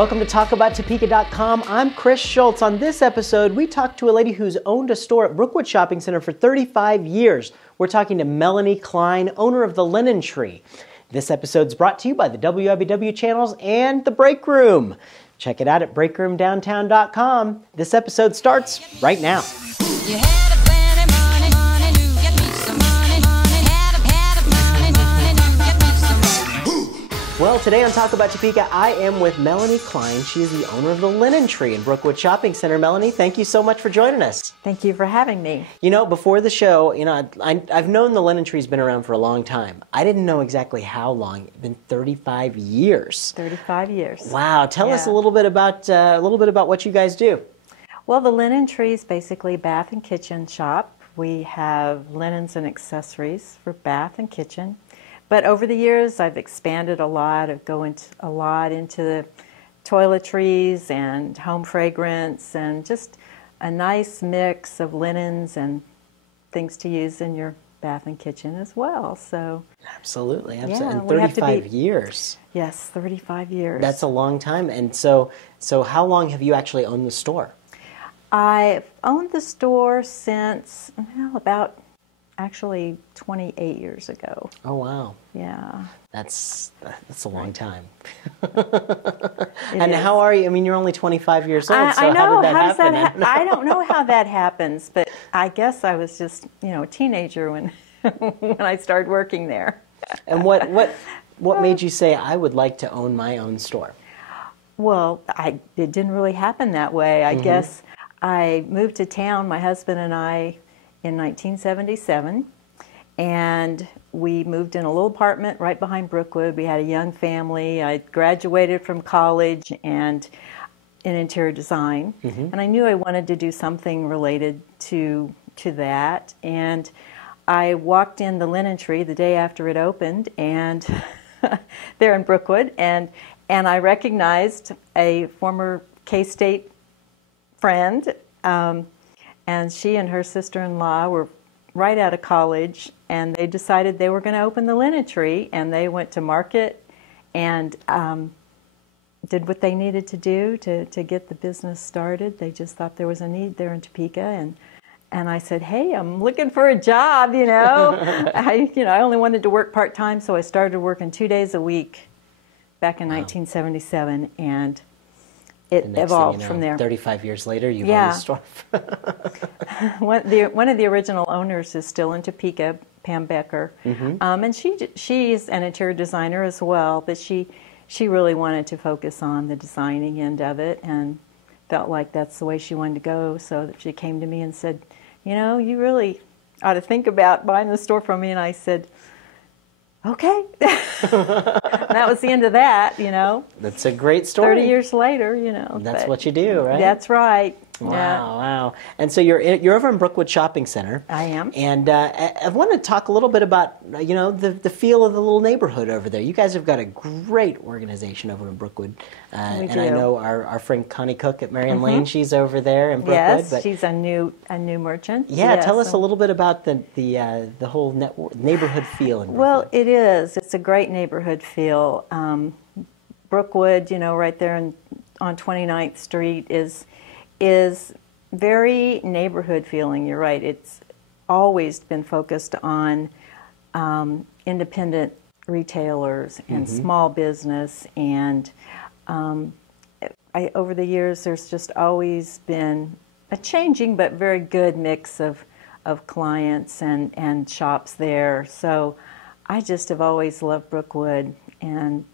Welcome to TalkAboutTopeka.com. I'm Chris Schultz. On this episode, we talked to a lady who's owned a store at Brookwood Shopping Center for 35 years. We're talking to Melanie Kline, owner of the Linen Tree. This episode's brought to you by the WWW channels and The Break Room. Check it out at breakroomdowntown.com. This episode starts right now. Well, today on Talk About Topeka, I am with Melanie Kline. She is the owner of the Linen Tree in Brookwood Shopping Center. Melanie, thank you so much for joining us. Thank you for having me. You know, before the show, I've known the Linen Tree's been around for a long time. I didn't know exactly how long. It's been 35 years. 35 years. Wow. Tell us a little bit about what you guys do. Well, the Linen Tree is basically a bath and kitchen shop. We have linens and accessories for bath and kitchen. But over the years, I've expanded a lot. I've gone a lot into the toiletries and home fragrance and just a nice mix of linens and things to use in your bath and kitchen as well. So Absolutely. Yeah, and 35 years. Yes, 35 years. That's a long time. And so how long have you actually owned the store? I've owned the store since about 28 years ago. Oh, wow. Yeah. That's a long time. And how are you? I mean, you're only 25 years old, so I know. how did that happen? I don't know how that happens, but I guess I was just, a teenager when when I started working there. And what made you say, I would like to own my own store? Well, it didn't really happen that way. I guess I moved to town, my husband and I, in 1977, and we moved in a little apartment right behind Brookwood. We had a young family. I graduated from college and in interior design, and I knew I wanted to do something related to that. And I walked in the Linen Tree the day after it opened, and there in Brookwood, and I recognized a former K-State friend. And she and her sister-in-law were right out of college, and they decided they were going to open the Linen Tree, and they went to market and did what they needed to do to get the business started. They just thought there was a need there in Topeka, and I said, hey, I'm looking for a job, I only wanted to work part-time, so I started working 2 days a week back in 1977, and it evolved from there. 35 years later, you've owned the store. One of the original owners is still in Topeka, Pam Becker, and she's an interior designer as well. But she really wanted to focus on the designing end of it, and felt like that's the way she wanted to go. So she came to me and said, you really ought to think about buying the store from me. And I said, okay. That was the end of that, That's a great story. 30 years later, That's what you do, right? That's right. Wow, yeah. wow. And so you're over in Brookwood Shopping Center. I am. And I want to talk a little bit about, the feel of the little neighborhood over there. You guys have got a great organization over in Brookwood. We and do. I know our friend Connie Cook at Marion Lane, she's over there in Brookwood. Yes, but she's a new merchant. Yeah, yes. tell us a little bit about the whole neighborhood feel in Brookwood. Well, it is. It's a great neighborhood feel. Brookwood, right there on 29th Street is very neighborhood feeling. You're right. It's always been focused on independent retailers and small business, and over the years there's just always been a changing but very good mix of clients and shops there. So I just have always loved Brookwood, and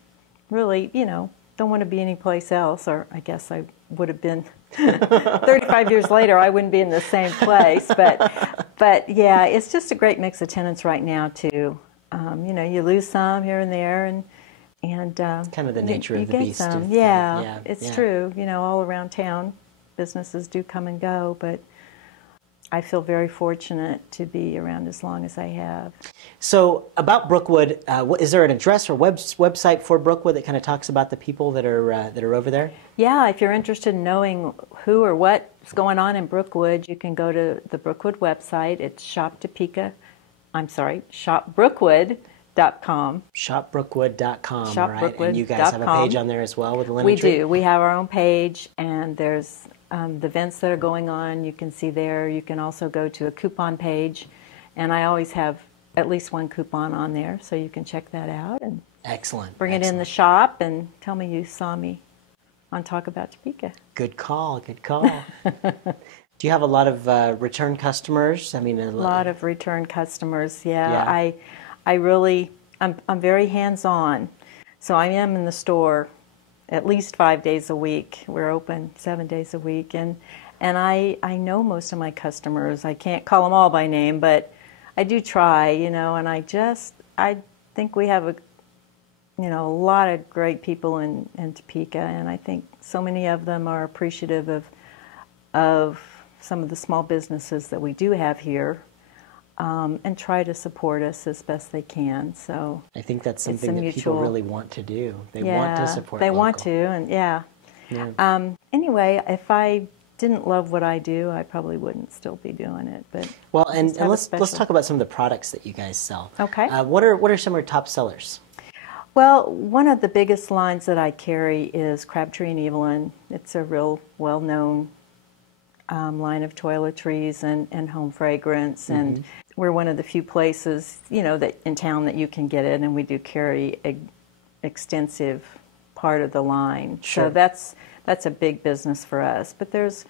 really, don't want to be anyplace else, or I guess I would have been 35 years later, I wouldn't be in the same place. But yeah, it's just a great mix of tenants right now too. You lose some here and there, and kind of the nature of the beast. Yeah, it's true. All around town, businesses do come and go, but I feel very fortunate to be around as long as I have. So about Brookwood, is there an address or website for Brookwood that kind of talks about the people that are over there? Yeah, if you're interested in knowing who or what's going on in Brookwood, you can go to the Brookwood website. It's shopbrookwood.com. shopbrookwood.com. Shopbrookwood.com, right? Shopbrookwood.com. And you guys have a page on there as well with the linen We tree? do. We have our own page, and there's the events that are going on. You can see there. You can also go to a coupon page, and I always have at least one coupon on there, so you can check that out and Excellent. bring it in Excellent. the shop and tell me you saw me on Talk About Topeka. Good call. Good call. Do you have a lot of return customers? I mean, A lot of return customers. Yeah. Yeah. I really, I'm very hands-on. So I am in the store at least 5 days a week. We're open 7 days a week. And I know most of my customers. I can't call them all by name, but I do try, and I think we have a lot of great people in Topeka, and I think so many of them are appreciative of some of the small businesses that we do have here, and try to support us as best they can. So I think that's something that mutual, people really want to do. They want to support They local. want to, and yeah. Anyway, if I didn't love what I do, I probably wouldn't still be doing it. But Well, and have a let's special- talk about some of the products that you guys sell. Okay. What are some of your top sellers? Well, one of the biggest lines that I carry is Crabtree and Evelyn. It's a real well-known line of toiletries and home fragrance, and we're one of the few places, that in town that you can get it, and we do carry an extensive part of the line. Sure. So that's a big business for us. But there's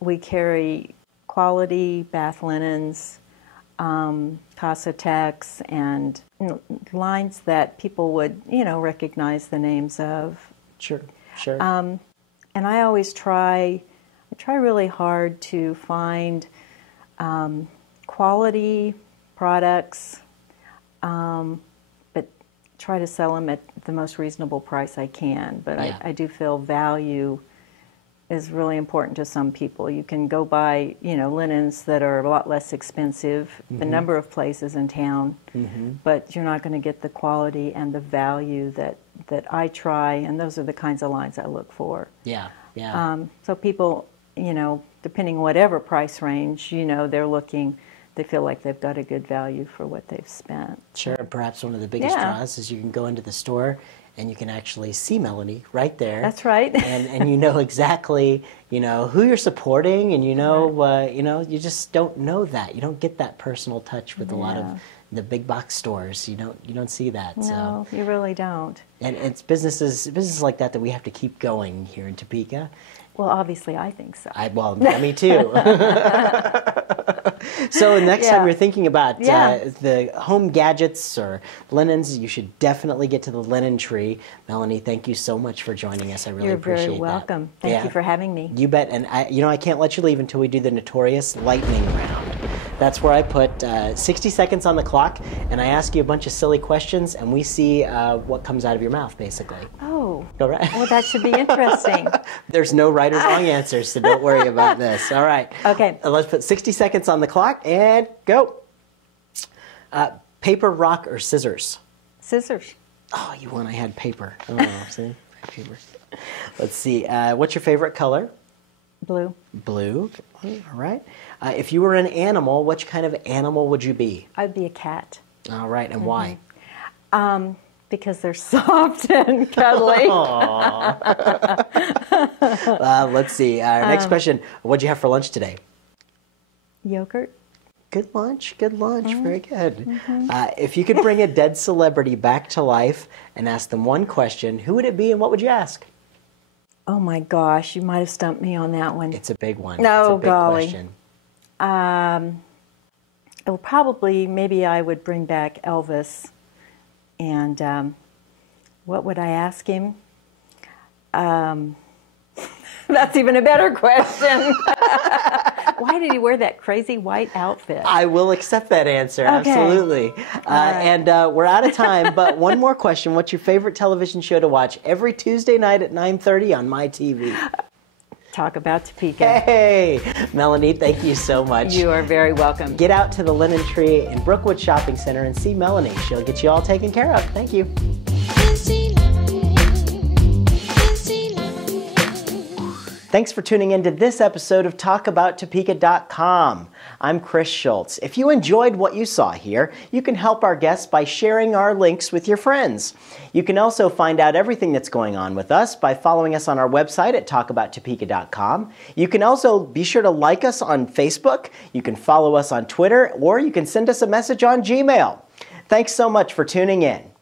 we carry quality bath linens, Casatex, and lines that people would recognize the names of. Sure. And I always try really hard to find quality products, but try to sell them at the most reasonable price I can. But Yeah. I do feel value is really important to some people. You can go buy, linens that are a lot less expensive, a number of places in town, but you're not going to get the quality and the value that I try, and those are the kinds of lines I look for. Yeah. So people, depending on whatever price range, they feel like they've got a good value for what they've spent. Sure. Perhaps one of the biggest Yeah. draws is you can go into the store and you can actually see Melanie right there. That's right. and you know exactly, who you're supporting, and you just don't know that. You don't get that personal touch with a lot of the big box stores. You don't see that. No, you really don't. And it's businesses like that we have to keep going here in Topeka. Well, obviously, I think so. Me too. So next time you're thinking about the home gadgets or linens, you should definitely get to the Linen Tree. Melanie, thank you so much for joining us. I really appreciate that. You're very welcome. Thank you for having me. You bet. And I can't let you leave until we do the notorious lightning round. That's where I put 60 seconds on the clock, and I ask you a bunch of silly questions, and we see what comes out of your mouth, basically. Oh, All right. well, that should be interesting. There's no right or wrong answers, so don't worry about this. All right. Okay. Let's put 60 seconds on the clock, and go. Paper, rock, or scissors? Scissors. Oh, you won. I had paper. Oh, see? Paper. Let's see. What's your favorite color? Blue. Blue. All right. If you were an animal, which kind of animal would you be? I'd be a cat. All right. And why? Because they're soft and cuddly. Let's see. Next question. What'd you have for lunch today? Yogurt. Good lunch. Good lunch. Very good. If you could bring a dead celebrity back to life and ask them one question, who would it be and what would you ask? Oh my gosh, you might have stumped me on that one. It's a big one. No, it's a big golly. question. Well, probably, maybe I would bring back Elvis. And what would I ask him? That's even a better question. Why did he wear that crazy white outfit? I will accept that answer, Okay. absolutely. right. And we're out of time, but one more question. What's your favorite television show to watch every Tuesday night at 9:30 on my TV? Talk About Topeka. Hey, Melanie, thank you so much. You are very welcome. Get out to the Linen Tree in Brookwood Shopping Center and see Melanie. She'll get you all taken care of. Thank you. Thanks for tuning in to this episode of TalkAboutTopeka.com. I'm Chris Schultz. If you enjoyed what you saw here, you can help our guests by sharing our links with your friends. You can also find out everything that's going on with us by following us on our website at TalkAboutTopeka.com. You can also be sure to like us on Facebook, you can follow us on Twitter, or you can send us a message on Gmail. Thanks so much for tuning in.